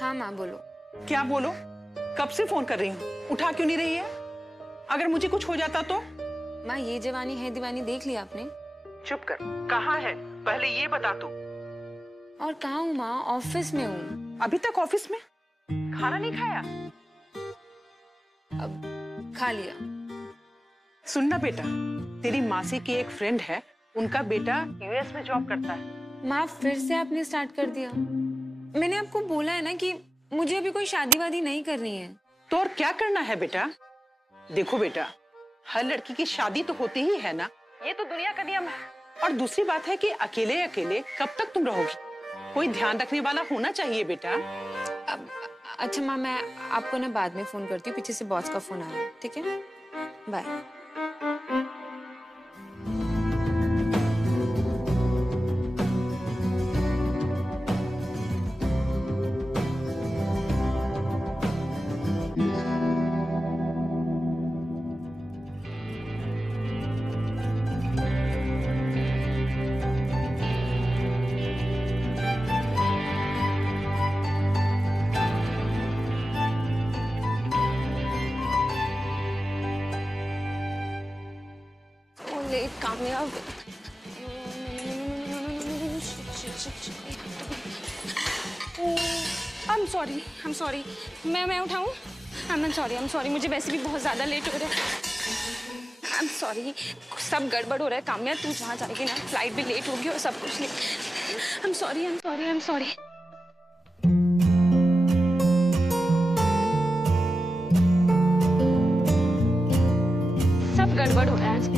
हाँ माँ बोलो। क्या बोलो? कब से फोन कर रही हूँ, उठा क्यों नहीं रही है? अगर मुझे कुछ हो जाता तो? माँ ये जवानी है दीवानी देख लिया आपने? चुप कर, कहाँ है पहले ये बता तू। और कहाँ हूँ माँ? ऑफिस में हूँ। अभी तक ऑफिस में? खाना नहीं खाया? अब खा लिया। सुनना बेटा, तेरी मासी की एक फ्रेंड है, उनका बेटा यूएस में जॉब करता है। माँ फिर से आपने स्टार्ट कर दिया। मैंने आपको बोला है ना कि मुझे अभी कोई शादी वादी नहीं करनी है। तो और क्या करना है बेटा? देखो बेटा, हर लड़की की शादी तो होती ही है ना, ये तो दुनिया का नियम है। और दूसरी बात है कि अकेले अकेले कब तक तुम रहोगी? कोई ध्यान रखने वाला होना चाहिए बेटा। अच्छा माँ, मैं आपको ना बाद में फोन करती हूँ, पीछे से बॉस का फोन आ रहा है, ठीक है? बाय। कामयाब। I'm sorry। मैं उठाऊं? I'm sorry। मुझे वैसे भी बहुत ज्यादा लेट हो रहा है। I'm sorry। सब गड़बड़ हो रहा है काम्या, तू जहाँ जाएगी ना फ्लाइट भी लेट होगी और सब कुछ नहीं। I'm sorry। सब गड़बड़ हो रहा है आज।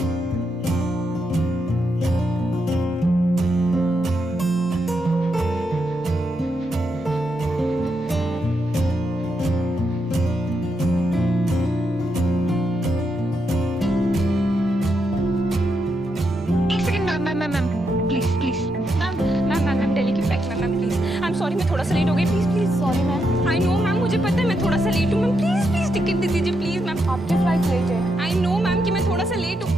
सॉरी, मैं थोड़ा सा लेट हो गई, please. Sorry ma'am. I know ma'am, मुझे पता है मैं थोड़ा सा लेट हूँ मैम। प्लीज टिकट दे दीजिए प्लीज मैम। आपकी फ्लाइट लेट है। आई नो मैम कि मैं थोड़ा सा लेट हूँ।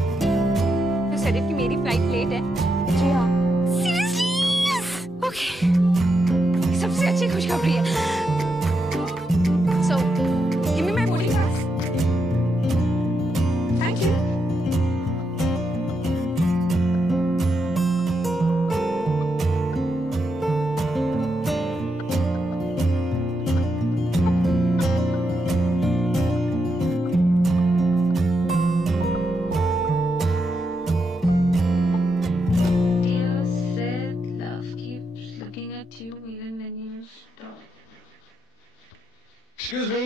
तो सर की मेरी फ्लाइट लेट है? जी हाँ। सीरियसली? ओके, सबसे अच्छी खुशखबरी है। So give me my boarding pass. Thank you. Excuse me.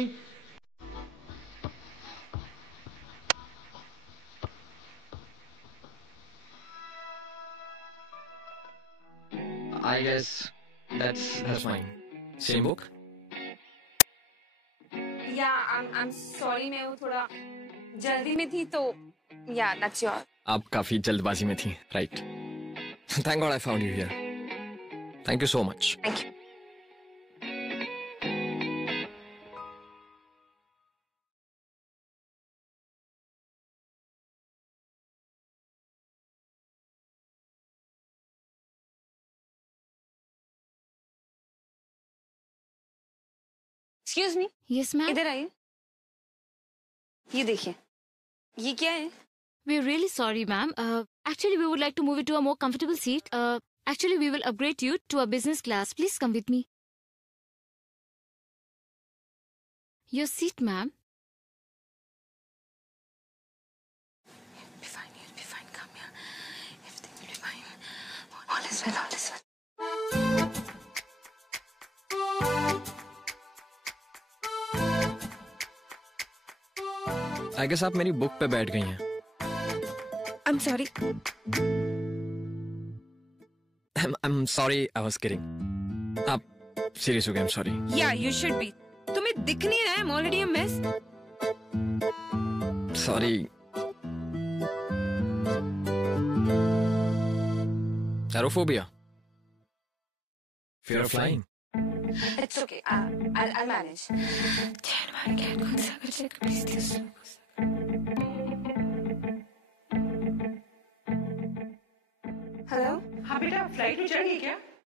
I guess that's fine. Same book? Yeah, I'm sorry, मैं वो थोड़ा जल्दी में थी तो yeah, that's your. आप काफी जल्दबाजी में थी, right? Thank God I found you here. Thank you so much. Thank you. Excuse me. Yes, ma'am. इधर आइए। ये देखिए, ये क्या है? We're really sorry, ma'am. Actually, we would like to move you to a more comfortable seat. Actually, we will upgrade you to a business class. Please come with me. Your seat, ma'am. You'll be fine, come here. Everything will be fine. All is well. I guess आप मेरी book पे बैठ गई हैं। I'm sorry. I'm sorry, I was kidding. आप serious हो गए? I'm sorry. Yeah, you should be. तुम्हें दिख नहीं रहा है? I'm already a mess. Sorry. Aerophobia. Fear of flying. It's okay. I'll manage. Damn, हमारे cat कौन सा कर check please this. हेलो। हाँ बेटा, फ्लाइट में चढ़ गई क्या?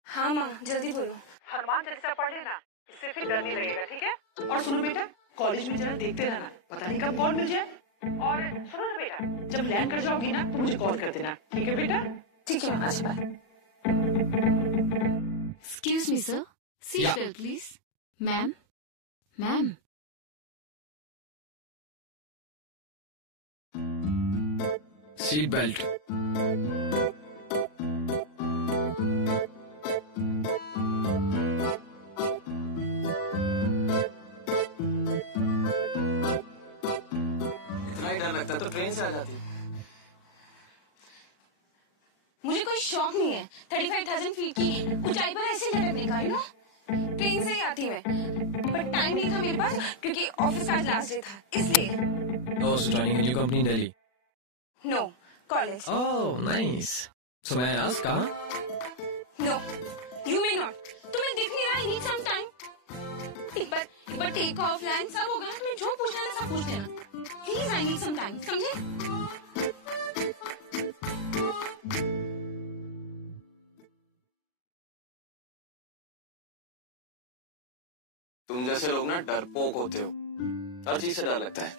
हाँ माँ, जल्दी बोलो। हनुमान चालीसा पढ़ लेना, इससे फिर डर नहीं लगेगा, ठीक है? और सुनो बेटा, कॉलेज में जरा देखते रहना, पता नहीं कब कॉल मिल जाए। और सुनो ना बेटा, जब लैंड कर जाओगी ना तो मुझे कॉल कर देना, ठीक है बेटा? ठीक है, आज bye. Excuse me, sir. Seat belt, please. Ma'am. Ma'am. Seat belt. लगता तो ट्रेन से आ जाती। मुझे कोई शौक नहीं है 35,000 फीट की ऊंचाई पर ऐसे लटकने का, ट्रेन से ही आती मैं, पर टाइम नहीं था मेरे पास क्योंकि ऑफिस आज लास्ट डे था, इसलिए। Oh, so joining a new company in Delhi. No, college. Oh, nice. So may I ask, कहाँ? No, you may not. तुम्हें दिख नहीं रहा? I need some time. But take off, land सब होगा ना, तुम्हें जो पूछना है सब पूछ लेना। Please, I need some time. समझे? तुम जैसे लोग ना डरपोक होते हो, हर चीज से डर लगता है।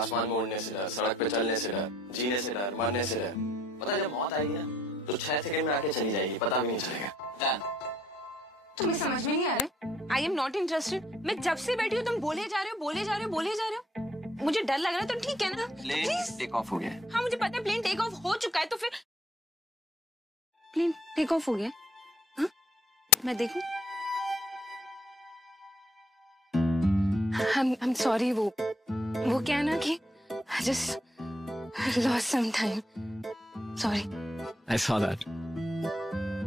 आसमान में उड़ने से डर, सड़क पे चलने से डर, जीने से डर, मरने से डर। पता है जब मौत आएगी ना तो 6 सेकंड में आके चली जाएगी, पता भी नहीं चलेगा। डन। तुम्हें समझ में नहीं आ रहा? I am not interested. मैं जब से बैठी हूँ तुम बोले जा रहे हो। मुझे डर लग रहा है तो ठीक है ना? प्लेन टेक ऑफ हो गया। हाँ मुझे पता है प्लेन टेक ऑफ हो चुका है, तो फिर प्लेन टेक ऑफ हो गया? हाँ मैं देखूं? I'm sorry, वो क्या है ना कि I just lost some time. Sorry. I saw that.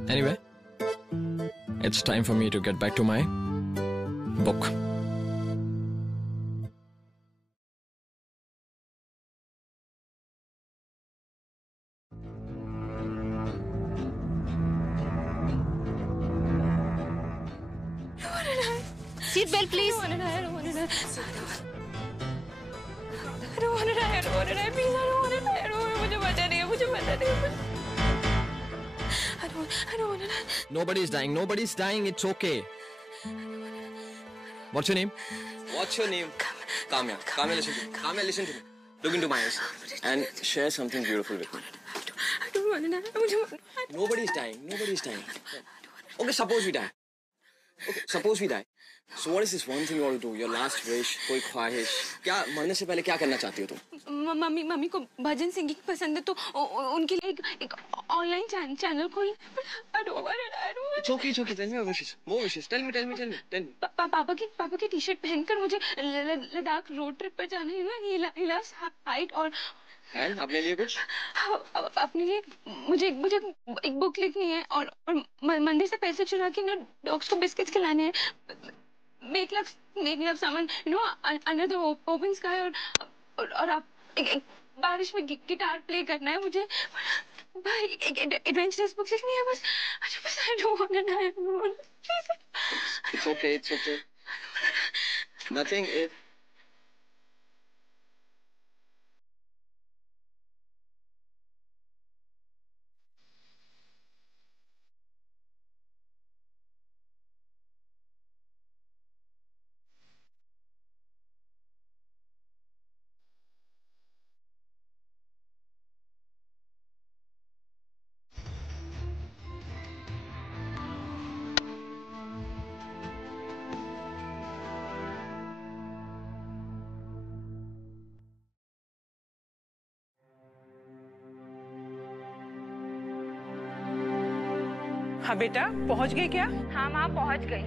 Anyway, it's time for me to get back to my book. Seat belt, please. I don't want to die. Please, I don't want to die. मुझे पता नहीं है. I don't want to die. Nobody's dying. It's okay. What's your name? Kamya, listen to me. Look into my eyes and share something beautiful with me. I don't want to die. Nobody's dying. Okay, suppose we die. So what is this one thing you want to do? Your last wish, कोई ख्वाहिश? क्या मरने से पहले क्या करना चाहती हो तुम? मम्मी को भजन सिंगिंग पसंद है तो उनके लिए एक ऑनलाइन चैनल खोलना। I don't want to die. It's okay. Tell me your wishes. More wishes. Tell me. पापा की टी-शर्ट पहनकर मुझे लद्दाख रोड ट्रिप पर जाना है ना। He loves height और अपने लिए कुछ? अपने लिए मुझे एक बुक लिखनी है और मंदिर से पैसे चुरा के ना डॉग्स को बिस्किट्स खिलाने हैं। Make love someone, under the open sky और आप एक बारिश में गिटार प्ले करना है मुझे। भाई एक एडवेंचरस बुक लिखनी है बस। I don't want to die. It's okay. Nothing is. हाँ बेटा, पहुंच गए क्या? हाँ माँ पहुंच गई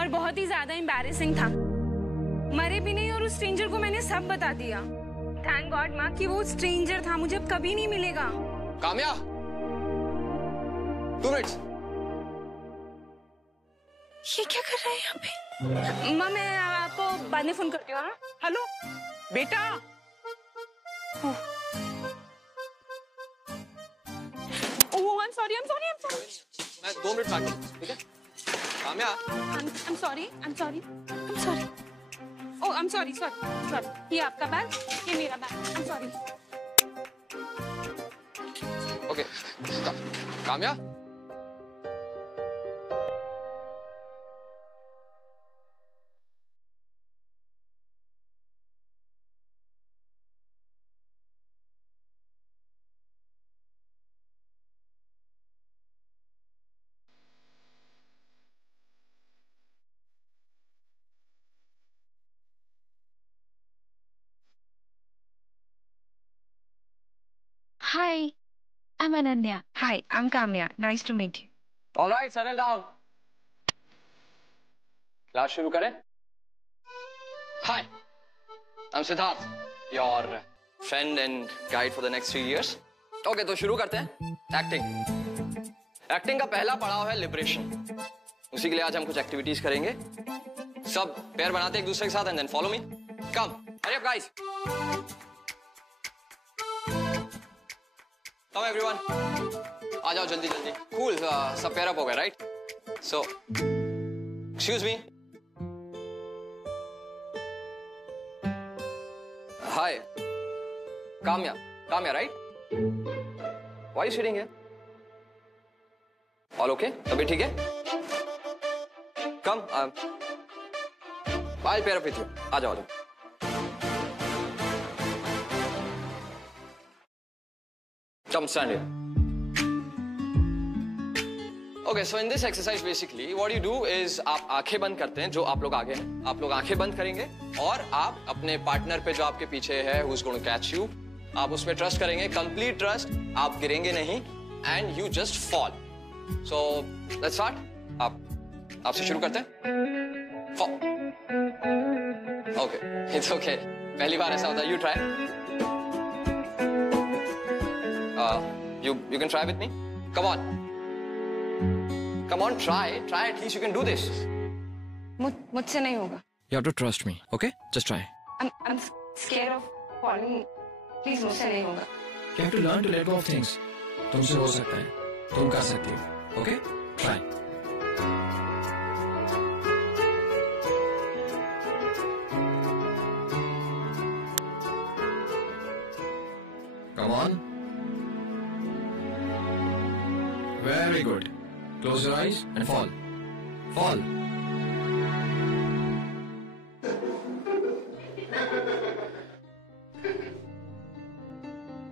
और बहुत ही ज्यादा एम्बैरेसिंग था। मरे भी नहीं और उस स्ट्रेंजर को मैंने सब बता दिया। थैंक गॉड माँ कि वो स्ट्रेंजर था, मुझे अब कभी नहीं मिलेगा। काम्या 2 मिनट्स। ये क्या कर रहा है यहाँ पे? माँ मैं आपको बाद में फोन करती हूँ। हाँ हेलो बेटा। ओह आई एम सॉरी। मैं 2 मिनट बाकी, ठीक है? Kamya I'm sorry. Oh, I'm sorry. ये आपका बैग, ये मेरा bag. I'm sorry. Okay Kamya Hi, I'm Ananya. Hi, I'm Kamya. Nice to meet you. Alright settle down. Class शुरू करें? Hi I am Siddharth, your friend and guide for the next 3 years. Okay तो शुरू करते हैं। Acting का पहला पड़ाव है लिबरेशन। उसी के लिए आज हम कुछ एक्टिविटीज करेंगे। सब पैर बनाते एक दूसरे के साथ and then follow me. Come hurry up guys, come everyone, आ जाओ जल्दी जल्दी। कूल सब पैर अप हो गए right? So excuse me, hi Kamya right? Why you sitting here? All okay? अभी ठीक है? Come I pair up with you, आ जाओ। Come stand here. Okay, so in this exercise basically what you do is आप आंखें बंद करते हैं, जो आप लोग आगे हैं आप लोग आंखें बंद करेंगे और आप अपने पार्टनर पे जो आपके पीछे है who's going to catch you, आप उस पे ट्रस्ट करेंगे, कंप्लीट ट्रस्ट, आप गिरेंगे नहीं and you just fall. So let's start. आपसे शुरू करते हैं। ओके इट्स ओके, पहली बार ऐसा होता है। You try, you can try with me. Come on, try at least you can do this. मुझसे नहीं होगा। You have to trust me, okay? Just try. I'm scared of falling. Please मुझसे नहीं होगा। You have to learn to let go of things. तुमसे हो सकता है, तुम कर सकती हो, okay? Try. Come on. Very good. Close your eyes and fall. Fall.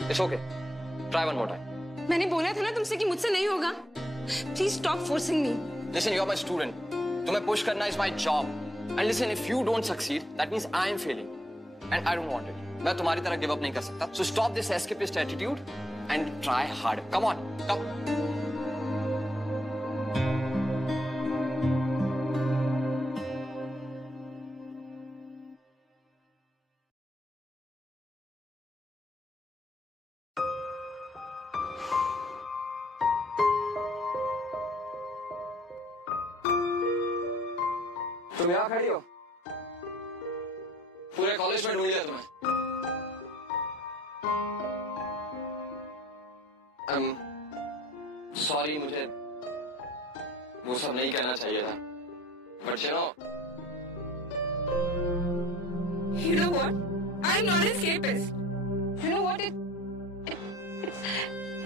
It's okay. Try one more time. मैंने बोला था ना तुमसे कि मुझसे नहीं होगा। Please stop forcing me. Listen, you're my student. तुम्हें push करना is my job. And listen, if you don't succeed, that means I am failing. And I don't want it. मैं तुम्हारी तरह give up नहीं कर सकता. So stop this escapist attitude and try harder. Come on, come. तुम यहाँ खड़ी हो? पूरे कॉलेज में ढूंढ लिया तुम्हें। सॉरी, मुझे वो सब नहीं कहना चाहिए था, but You know what? I'm not an escapist. You know what? It's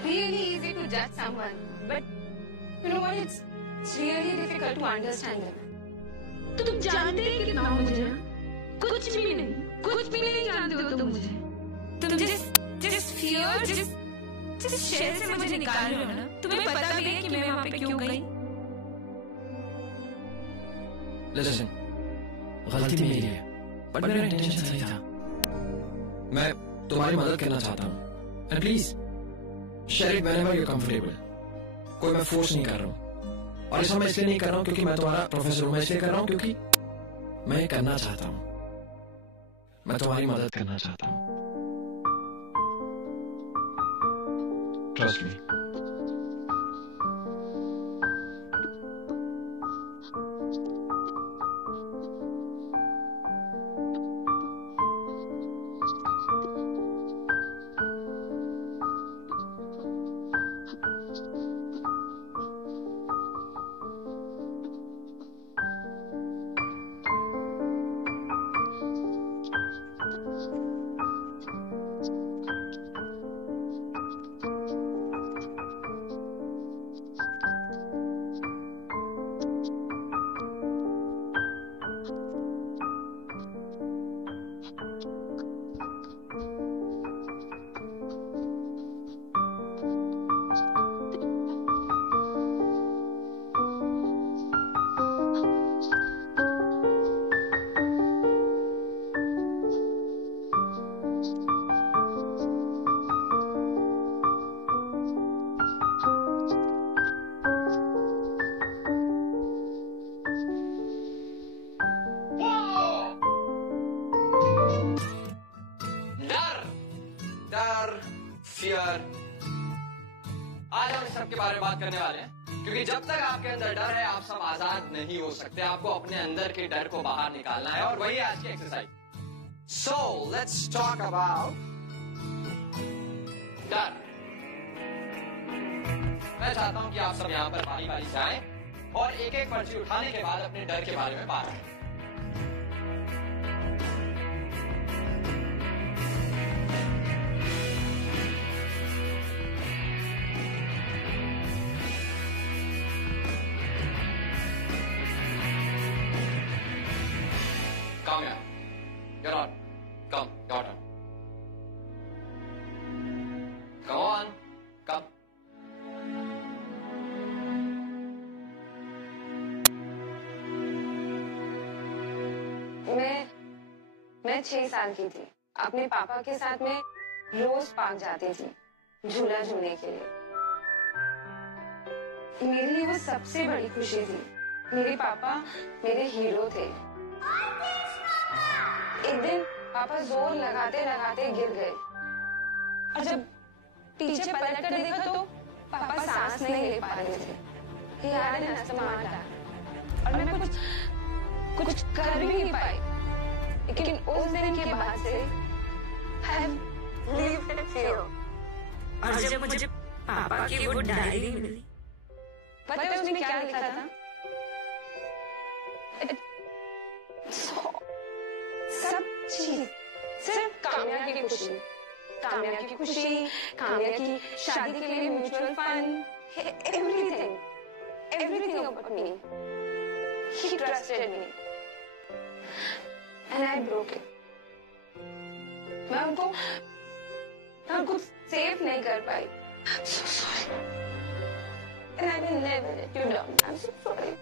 really easy to judge someone, but you know what? It's really difficult to understand them. तो तुम जानते ही कितना मुझे? कुछ भी नहीं जानते हो तुम मुझे। तुम जिस फियर, जिस शहर से मुझे निकाल रहे हो ना, तुम्हें पता भी है कि मैं वहाँ पे क्यों गई? Listen, गलती मेरी है, बट मेरा इंटेंशन सही था। मैं तुम्हारी मदद करना चाहता हूँ। And please, share it whenever you're comfortable. कोई मैं फोर्स नहीं कर रहा हूँ। और ऐसा मैं इसलिए नहीं कर रहा हूँ क्योंकि मैं तुम्हारा प्रोफेसर हूँ, मैं इसलिए कर रहा हूँ क्योंकि मैं करना चाहता हूँ। मैं तुम्हारी मदद करना चाहता हूँ। Trust me. आज हम इस सब के बारे में बात करने वाले हैं क्योंकि जब तक आपके अंदर डर है आप सब आजाद नहीं हो सकते। आपको अपने अंदर के डर को बाहर निकालना है और वही आज की exercise. So let's talk about डर। मैं चाहता हूं कि आप सब यहां पर बारी बारी से आए और एक एक पर्ची उठाने के बाद अपने डर के बारे में बात करें। Come here. You're on. Come, your turn. Come on. Come. मैं 6 साल की थी। अपने पापा के साथ में रोज पार्क जाती थी झूला झूलने के लिए। मेरे लिए वो सबसे बड़ी खुशी थी। मेरे पापा मेरे हीरो थे। एक दिन पापा जोर लगाते लगाते गिर गए और जब पीछे पलट कर देखा तो पापा सांस नहीं ले पा रहे थे। He had an asthma attack और मैं कुछ कर भी नहीं पाई। लेकिन उस दिन के बाद से I lived in fear। और जब मुझे पापा की वो डायरी मिली, पता है उसमें क्या लिखा था? सब चीज सिर्फ काम्या की खुशी, काम्या की खुशी, काम्या की शादी के लिए mutual fund, everything about me. He trusted me and I broke it. मैं उनको सेव नहीं कर पाई। I'm so sorry and I will never let you down. I'm so sorry.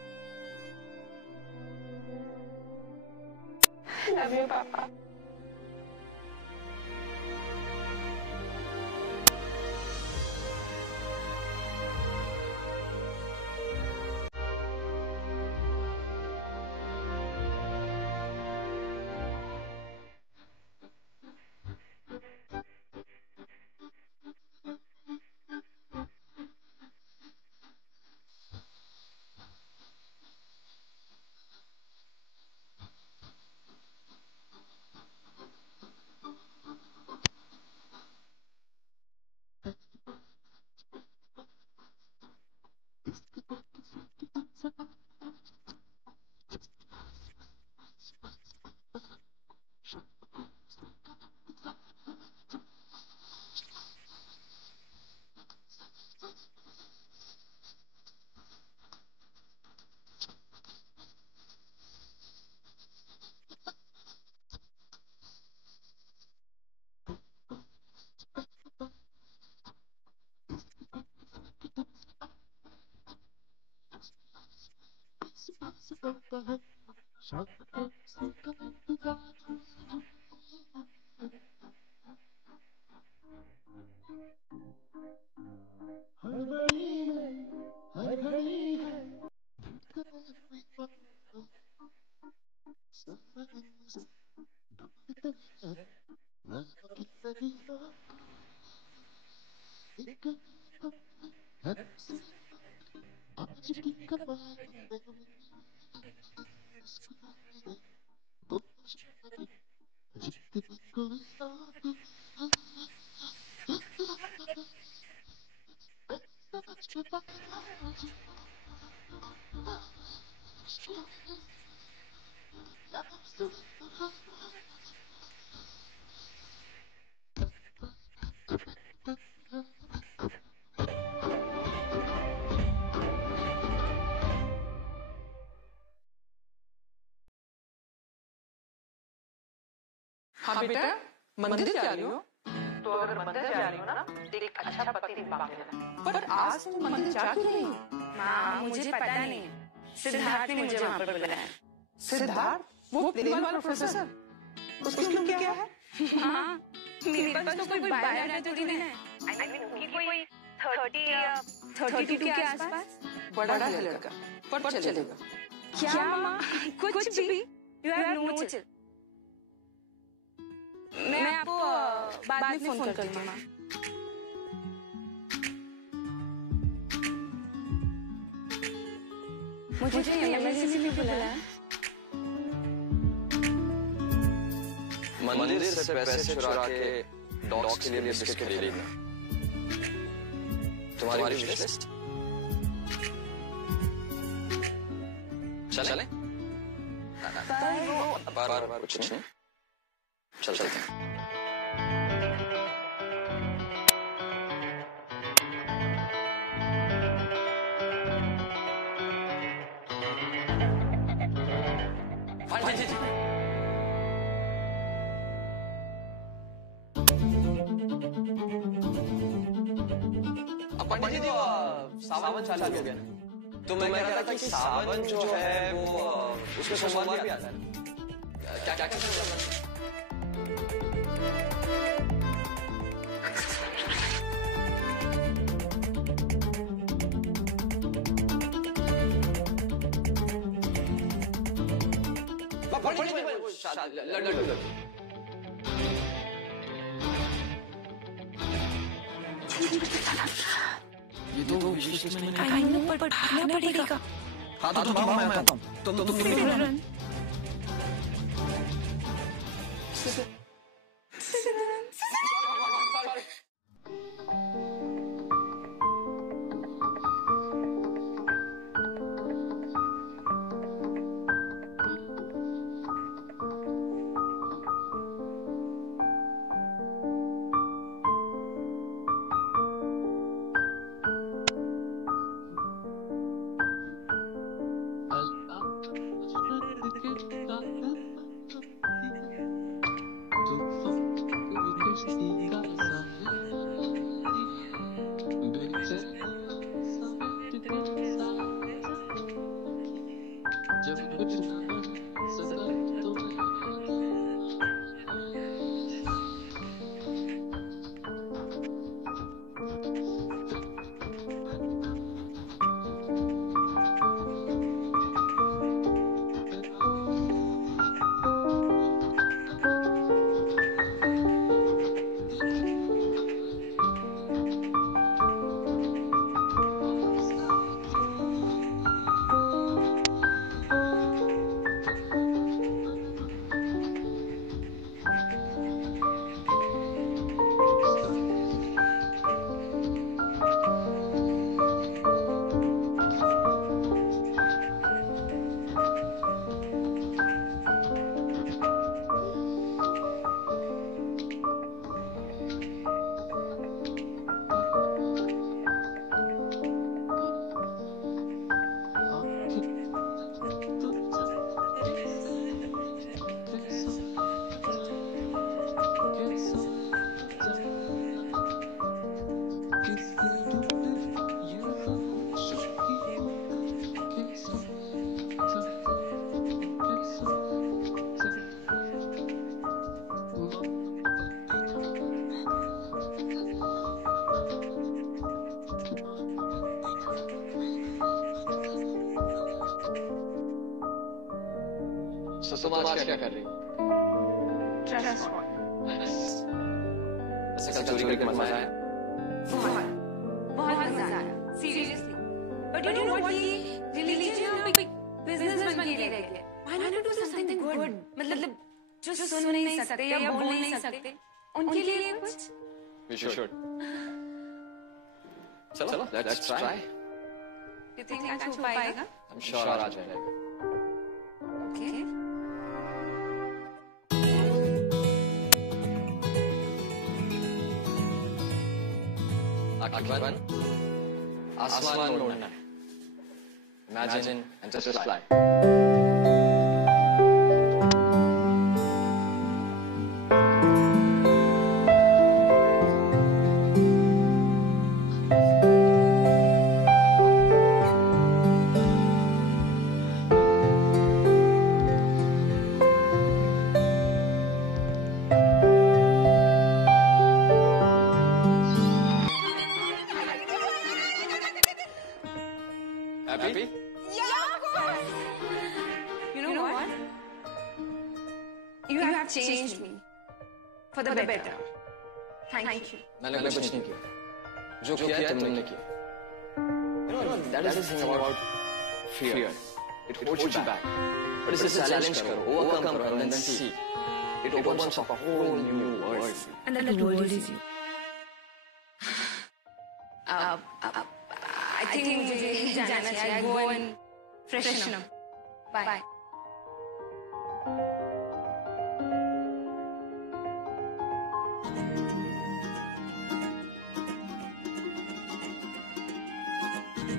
I love you, Papa. हाँ बेटा, मंदिर जा रही हो? तो अगर मंदिर जा रही हो ना, एक अच्छा पति मांग लेना। पर आज तुम मंदिर जा क्यों रही हो? माँ मुझे पता नहीं, सिद्धार्थ ने मुझे वहाँ पर बुलाया। सिद्धार्थ, वो प्लेन वाला प्रोफेसर, उसकी उम्र क्या है? हाँ, मेरे पास तो कोई बायोडाटा थोड़ी ना है। I mean, होगी कोई 30 या 32 के आसपास। बड़ा है लड़का, पर चलेगा। क्या माँ? कुछ भी? You have no chill. मैं आपको बाद में फोन करती हूँ माँ। मुझे इमरजेंसी में बुलाया। मंदिर से पैसे चुरा के डॉग्स के लिए बिस्किट खरीदना तुम्हारी विश लिस्ट? चले? बार कुछ नहीं, चलते हैं। पंडित जी, सावन चालू हो गया ना, तो मैं कह रहा था कि सावन जो है वो उसमें सोमवार भी आता है। क्या क्या लड्डू ये तो विशेष में पर भागना पड़ेगा। हाँ तो भागो, मैं आता हूँ। तुम तुम आज क्या कर रही हो? कल चोरी करके मजा आया? बहुत मजा आया। But you know what? ये religion में business बन के रह गया. Why not do something good? मतलब जो सुन नहीं सकते या बोल नहीं सकते, उनके लिए कुछ. We should. चलो, let's try. You think आज हो पाएगा? I'm sure आज हो जाएगा. Okay. Akbar, आसमान में उड़ना है. Imagine and just fly. Happy? Yeah, of course. You know what? You have changed me for the better. Thank you. मैंने कुछ नहीं किया. जो किया है तुमने किया. You know, that is the thing about fear. It holds you back. But it's a challenge करो, overcome करो, and then see. It opens up a whole new world. And that world is you. I think मुझे जाना चाहिए. Go and freshen up. Bye.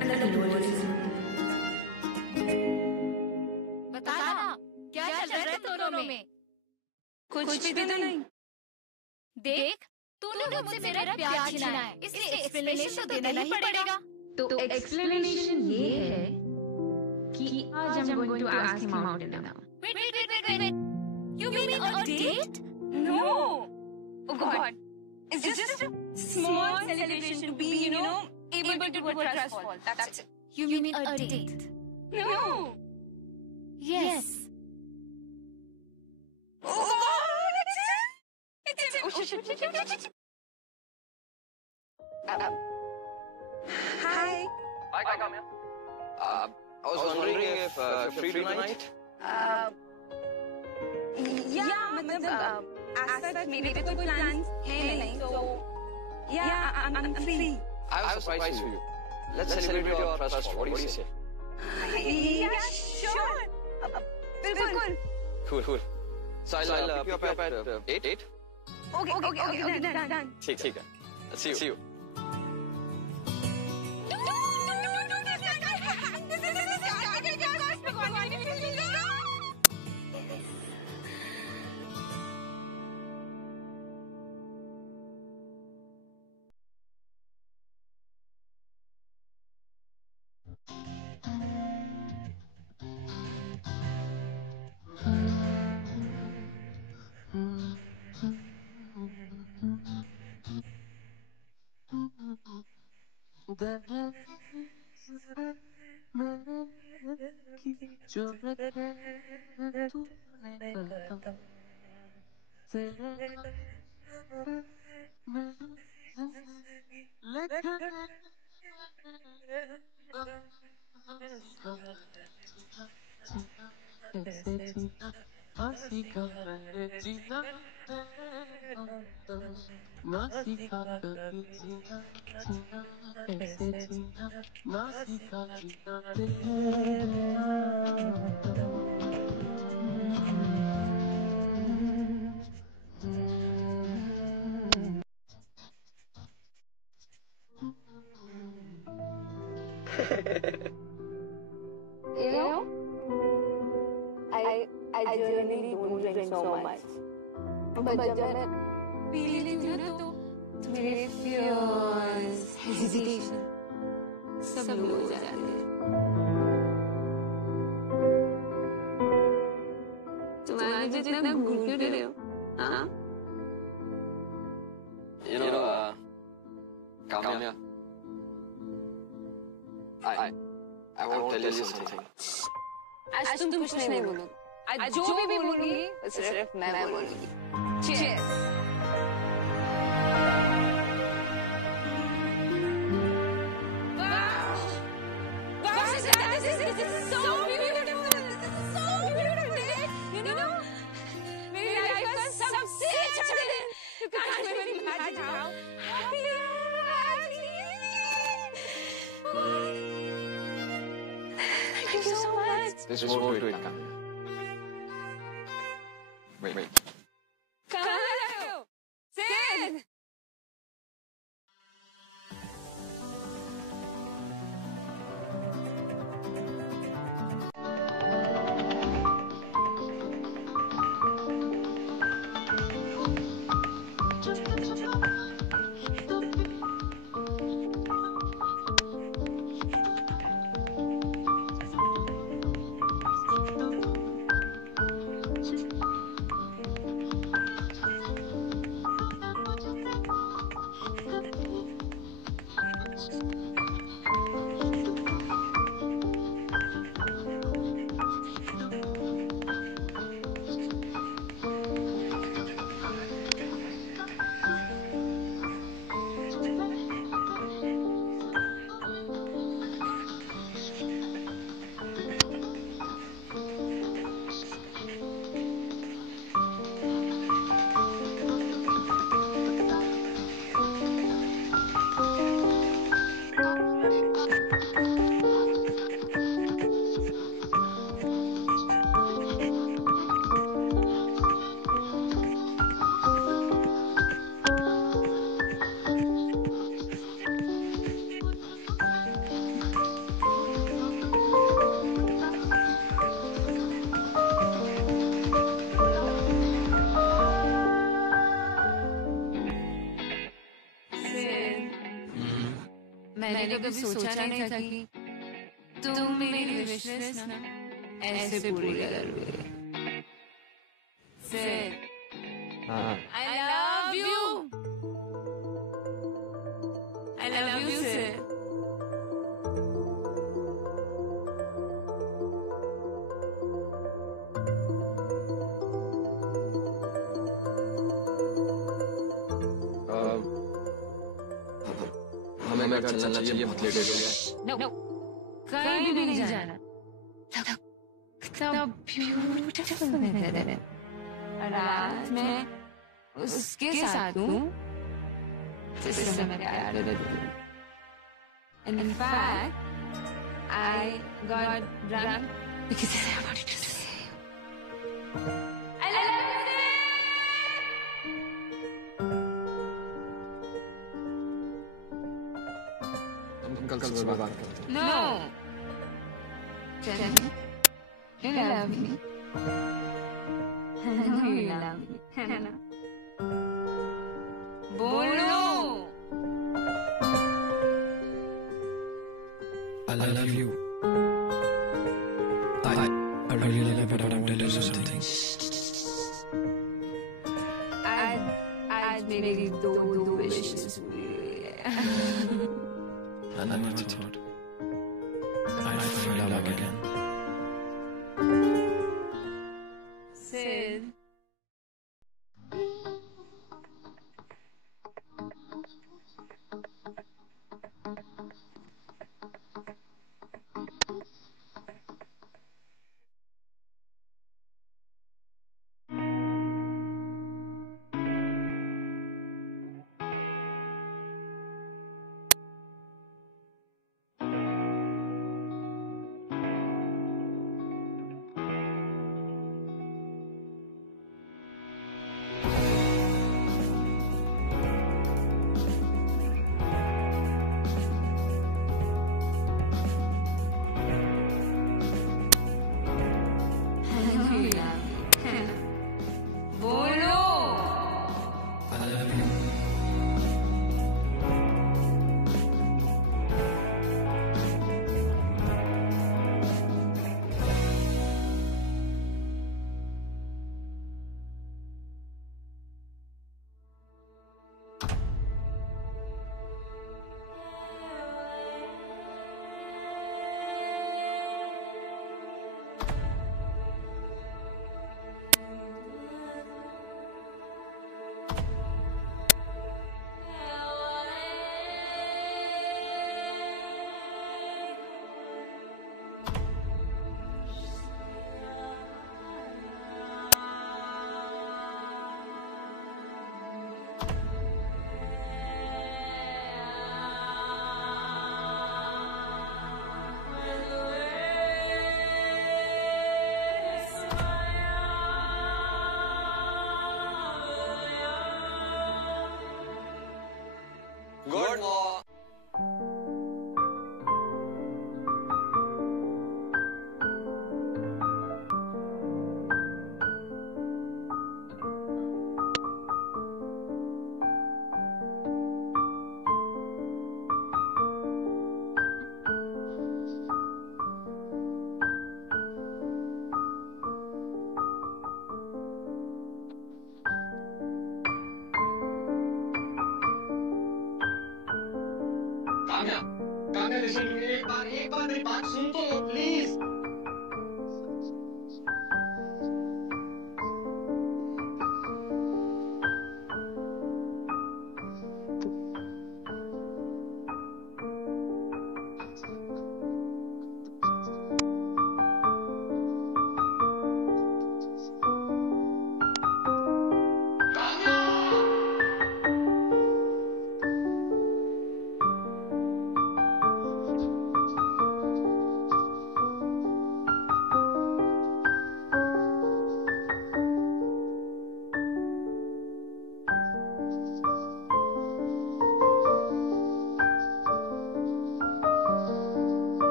And that world is you. बता ना क्या चल रहा है तुम दोनों में? कुछ भी तो नहीं. देख, तूने मुझसे मेरा प्यार छीना है, इसलिए एक्सप्लेनेशन तो देना ही पड़ेगा. तो एक्सप्लेनेशन ये है कि आज I'm going to ask him out in a. Wait. You mean a date? No. Oh God. It's just a small celebration to be, able to do a trust fall. That's it. You mean a date? No. Yes. Oh God. It's it. Oh shit. Hi. Hi, come here. I was wondering if you're free tonight? Yeah, मतलब as such मेरे तो कोई plans है नहीं, so yeah, I'm free. I have a surprise for you. Let's celebrate your first. What do you say? Yeah, sure. बिल्कुल. Cool. So I'll pick you up at 8? Okay, done. ठीक है. Let's see you. You know, I generally don't drink so much. But जब मैं P लेती हूँ ना तो मेरे fears, hesitation सब लोग हो जाते हैं. तुम आज जितना घूम क्यों रहे हो? हाँ? You know, Kamya, I want to tell you something. आज तुम कुछ नहीं बोलोगे. आज जो भी बोलूंगी सिर्फ मैं बोलूंगी. Cheers. There's more to it, Kamila. Wait. कहाँ रहे हो? सिड! मैंने कभी सोचा नहीं था कि तुम मेरी विशेष ना ऐसे पूरी करोगे। Sid, I love you. I love you, Sid. हमें घर चलना चाहिए, बहुत लेट हो गया। No, कहीं भी नहीं जाना। कितना ब्यूटीफुल वेदर है। रात में उसके साथ हूँ जिससे मैं प्यार करती हूँ। In fact, I got drunk because I wanted to say I love you. कल सुबह बात करते हैं। No. Tell me, you love me. I know you love me. है ना? बोलो. I love you. I really love it. I want to tell you something. आज मेरी दो विशेष हुई है। I never thought I'd fall in love again. Sid. Kamya, Kamya listen to me, एक बार मेरी बात सुन तो लो प्लीज।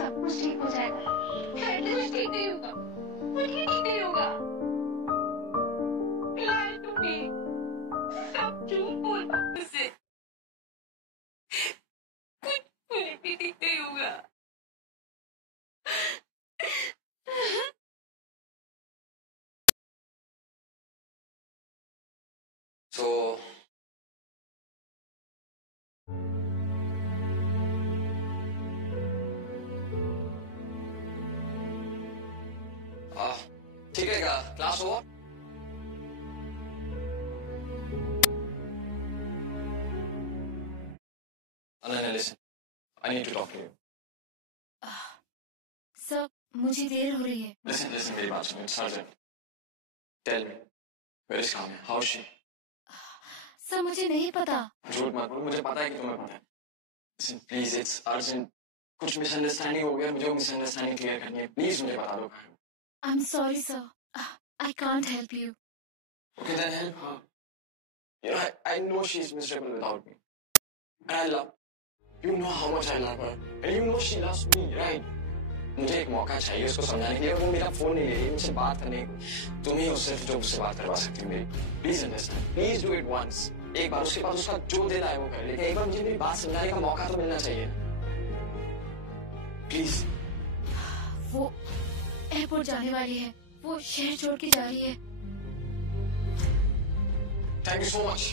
सब कुछ ठीक हो जाएगा। कुछ ठीक नहीं होगा, कुछ ठीक नहीं होगा। Lie to me. सब झूठ बोला मुझसे। कुछ भी ठीक नहीं होगा। So ठीक है क्या class over? Ananya, listen. I need to talk to you. Sir मुझे देर हो रही है. Listen, मेरी बात सुनो. It's urgent. Tell me, where is Kamya? How is she? Sir मुझे नहीं पता. झूठ मत बोलो, मुझे पता है कि तुम्हें पता है. Listen, please, it's urgent. कुछ मिसअंडरस्टैंडिंग हो गया, मुझे वो मिसअंडरस्टैंडिंग क्लियर करनी है. प्लीज मुझे बता दो. I'm sorry, sir. I can't help you. Okay, then help her. You know, I know she's miserable without me. And I love. You know how much I love her. And you know she loves me, right? मुझे एक मौका चाहिए उसको समझाने के लिए. वो मेरा फोन नहीं ले रही, मुझसे बात करने को. तुम ही हो सिर्फ जो मुझसे बात करवा सकती हो मेरी. Please understand. Please do it once. एक बार उसके पास उसका जो दिल आए वो कर. लेकिन एक बार मुझे मेरी बात समझाने का मौका तो मिलना चाहिए. Please. वो एयरपोर्ट जाने वाली है. वो शहर छोड़ के जा रही है. Thank you so much.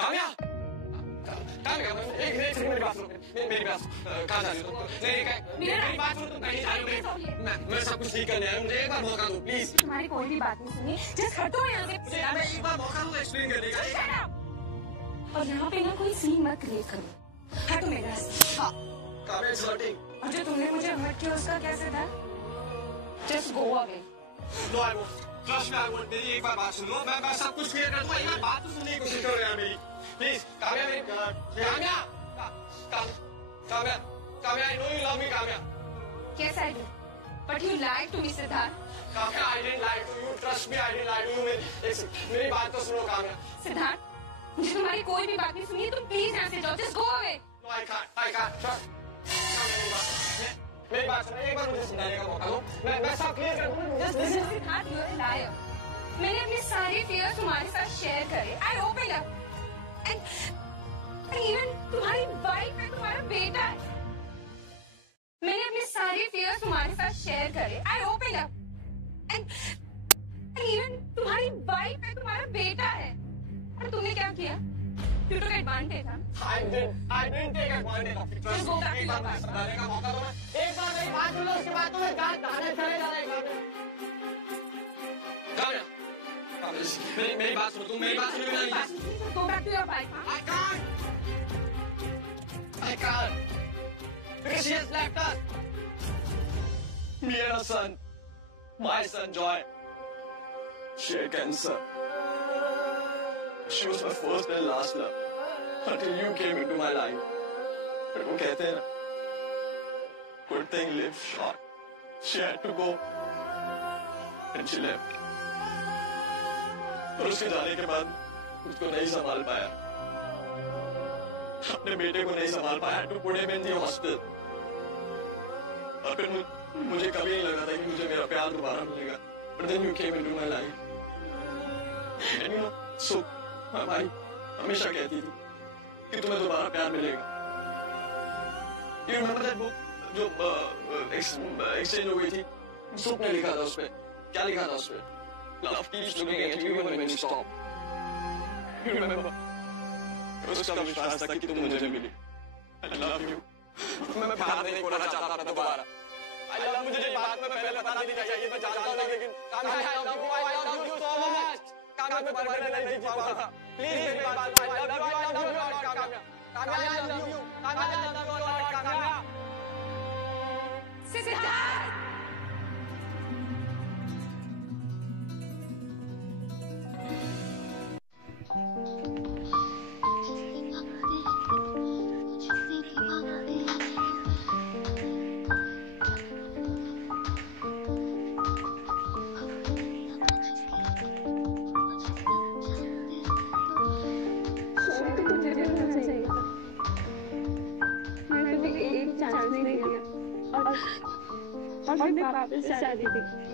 Kamya, Kamya, एक सेकंड मेरी बात सुनो. मेरी बात कहाँ जा रही हो तुम? मेरी बात सुनो. तुम कहीं जा रही हो? मैं सब कुछ ठीक करने आया हूँ. मुझे एक बार मौका दो प्लीज. तुम्हारी कोई भी बात नहीं सुनी. जस्ट हटो यहाँ से. मैं एक बार मौका दूँ एक्सप्लेन करने का. और यहाँ पे ना कोई सीन मत क्रिएट करो. हटो मेरे रास्ते. Kamya, it's hurting. और जो तुमने मुझे हर्ट किया उसका कैसे था? Just go away. No, I won't. Trust me, I won't. मेरी एक बार बात सुनो. मैं सब कुछ क्लियर कर दूँ. एक बार बात तो सुनने की कोशिश करो यार मेरी. Please, Kamya, Kamya, Kamya, I know you love me, Kamya. Yes, I do. But you lied to me, Siddharth. Kamya, I didn't lie to you. Trust me, I didn't lie to you. मेरी बात तो सुनो काम्या. सिद्धार्थ, मुझे तुम्हारी कोई भी बात नहीं सुनी है. तुम प्लीज यहाँ से जाओ. Just go away. No, I can't. Trust. मेरी बात सुनो. एक बार मुझे समझाने का मौका दो. मैं सब क्लियर कर दूँ. Just listen. Siddharth, you are a liar. मैंने अपने सारे fears तुम्हारे साथ शेयर करे. I opened up. And even तुम्हारी वाइफ है, तुम्हारा बेटा है. मैंने अपने सारे fears तुम्हारे साथ शेयर करे. I opened up. And even तुम्हारी वाइफ है, तुम्हारा बेटा है. और तुमने क्या किया? You took advantage, huh? I didn't take advantage of it. Just go back to एक your बार past. समझाने का मौका दो. एक बार मेरी बात सुनो. उसके बाद तुम्हें गाने चले जाना है. काम्या, मेरी बात सुनो. तुम मेरी बात सुनो. Go back to your bike, huh? I can't. Because she has left us. Me and her son. My son, Joy. She had cancer. She was my first and last love. Until you came into my life. But वो कहते हैं ना, good thing live short. She had to go. And और उसके जाने के बाद उसको नहीं संभाल पाया, अपने बेटे को नहीं संभाल पाया, टू पुणे में दी हॉस्पिटल। और फिर मुझे कभी नहीं लगा था कि मुझे मेरा प्यार दोबारा मिलेगा, but then you came into my life and you know, so माई हमेशा कहती थी कि तुम्हें दोबारा प्यार मिलेगा। You remember that book जो एक्सचेंज हो गई थी, सुप ने लिखा था उसपे, क्या लिखा था उसपे? Love keeps looking at you even when you stop. You remember? उसका विश्वास था कि तुम मुझे मिली। I love you. मैं प्यार नहीं करना चाहता था दोबारा। I love मुझे ये बात में पहले बता देनी चाहिए, मैं जानता हूँ लेकिन I love you so much. Kamya मैं तुम्हारे लिए नहीं जी पाऊंगा। Please मेरी बात I love you a lot Kamya. Kamya I love you. Kamya I love you a lot Kamya. Siddharth! और फिर वापस शादी थी।